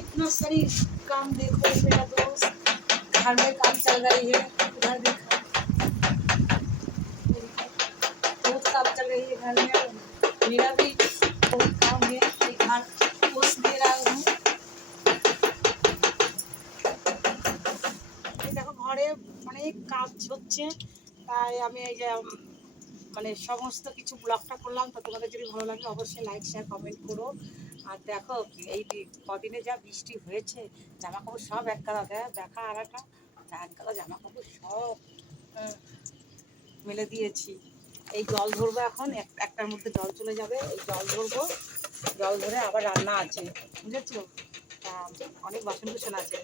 इतना सही काम देखो मेरा दोस्त। घर में काम चल रही है, उधर देखा बहुत काम चल रही है घर में। मेरा भी बहुत काम है। घर पोष दे रहा हूँ। দেখো ঘরে অনেক কাজ হচ্ছে তাই আমি এই যে মানে সমস্ত কিছু ব্লগটা করলাম, তো তোমাদের যদি ভালো লাগে অবশ্যই লাইক শেয়ার কমেন্ট করো। আর দেখো, এই কদিনে যা বৃষ্টি হয়েছে জামা কাপড় সব এক কালা দেয় দেখা আর একটা এক জামা কাপড় সব মেলে দিয়েছি। এই জল ধরবো এখন, এক- একটার মধ্যে জল চলে যাবে, এই জল ধরবো, জল ধরে আবার রান্না আছে, বুঝেছ? অনেক বাসন কুসন আছে